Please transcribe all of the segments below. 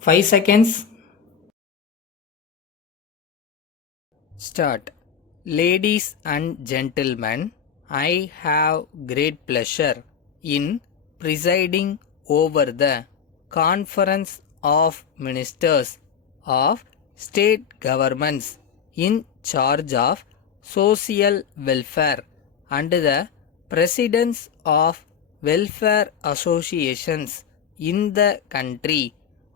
5 seconds. Start. Ladies and gentlemen, I have great pleasure in presiding over the Conference of Ministers of State Governments in charge of social welfare and the presidents of welfare associations in the country.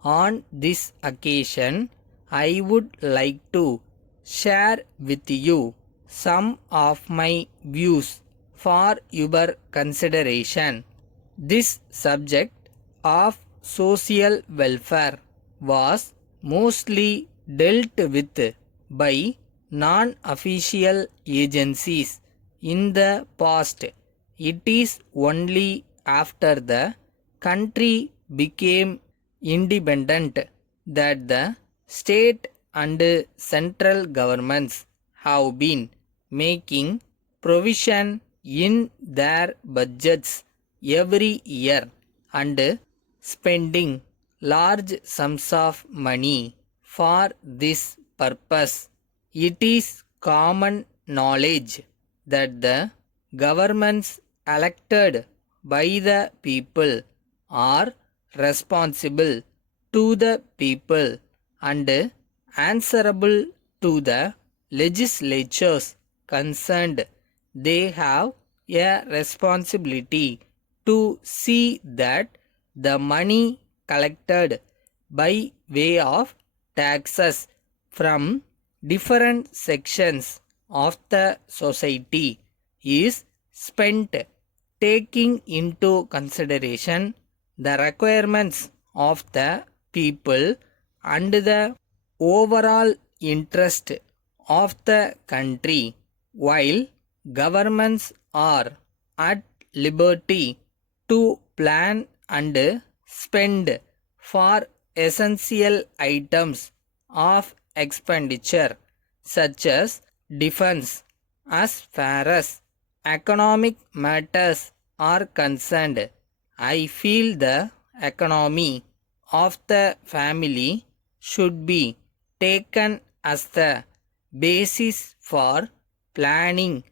On this occasion, I would like to share with you some of my views for your consideration. This subject of social welfare was mostly dealt with by non-official agencies in the past. It is only after the country became independent that the state and central governments have been making provision in their budgets every year and spending large sums of money for this purpose. It is common knowledge that the governments elected by the people are responsible to the people and answerable to the legislatures concerned. They have a responsibility to see that the money collected by way of taxes from different sections of the society is spent taking into consideration the requirements of the people and the overall interest of the country. While governments are at liberty to plan and spend for essential items of expenditure such as defense, as far as economic matters are concerned, I feel the economy of the family should be taken as the basis for planning,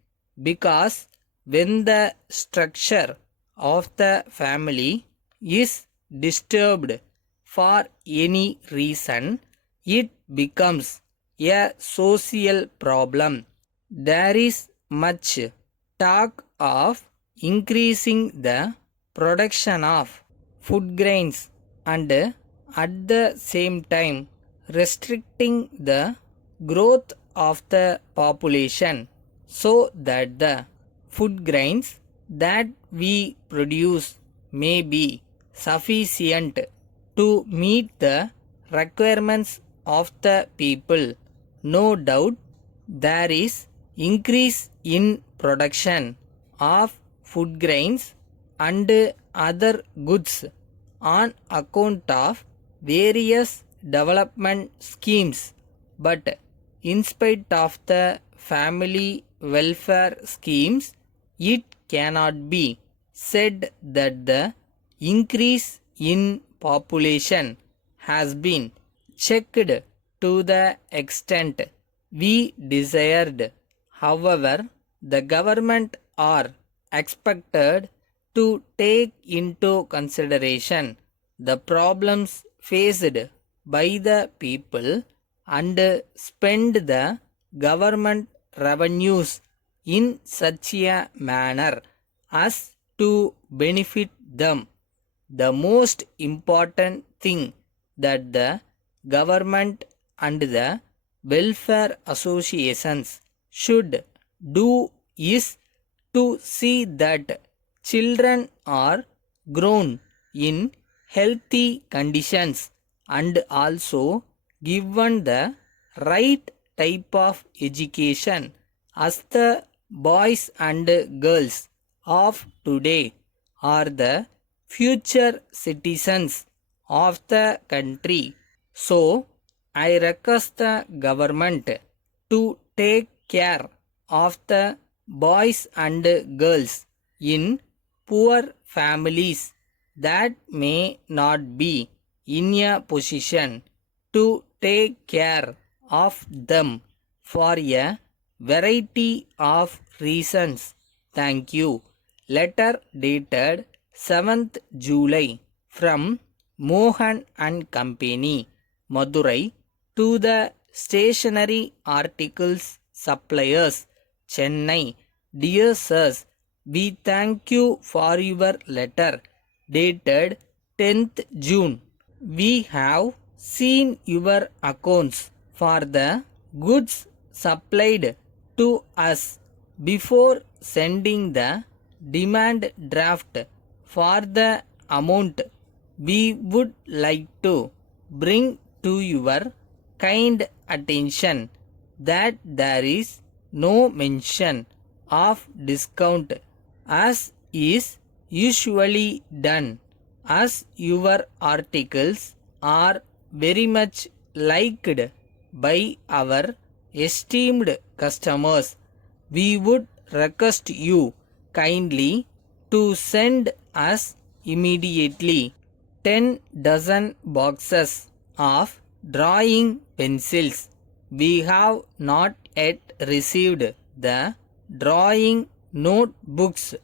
because when the structure of the family is disturbed for any reason, it becomes a social problem. There is much talk of increasing the production of food grains and at the same time restricting the growth of the population so that the food grains that we produce may be sufficient to meet the requirements of the people. No doubt there is increase in production of food grains and other goods on account of various development schemes, but in spite of the family welfare schemes, it cannot be said that the increase in population has been checked to the extent we desired. However, the government are expected to take into consideration the problems faced by the people and spend the government revenues in such a manner as to benefit them. The most important thing that the government and the welfare associations should do is to see that children are grown in healthy conditions and also given the right type of education, as the boys and girls of today are the future citizens of the country. So, I request the government to take care of the boys and girls in poor families that may not be in a position to take care of them for a variety of reasons. Thank you. Letter dated 7th July from Mohan and Company, Madurai, to the stationery articles suppliers, Chennai. Dear sirs, we thank you for your letter dated 10th June. We have seen your accounts for the goods supplied to us before sending the demand draft for the amount. We would like to bring to your kind attention that there is no mention of discount as is usually done, as your articles are very much liked by our esteemed customers. We would request you kindly to send us immediately 10 dozen boxes of drawing pencils. We have not yet received the drawing notebooks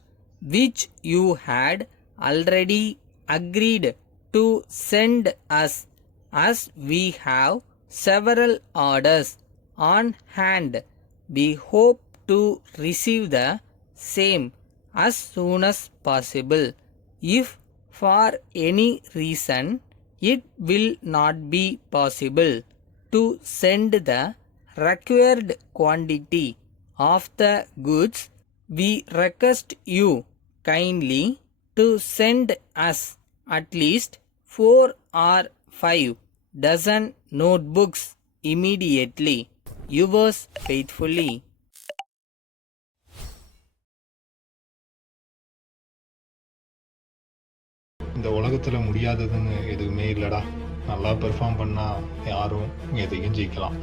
which you had already agreed to send us, as we have several orders on hand. We hope to receive the same as soon as possible. If for any reason it will not be possible to send the required quantity of the goods, we request you kindly to send us at least 4 or 5 dozen notebooks immediately. Yours faithfully. இந்த உலகத்தில் முடியாததுன்னு எதுவுமே இல்லைடா. நல்லா perform பண்ணால் யாரும் எதையும் ஜெயிக்கலாம்.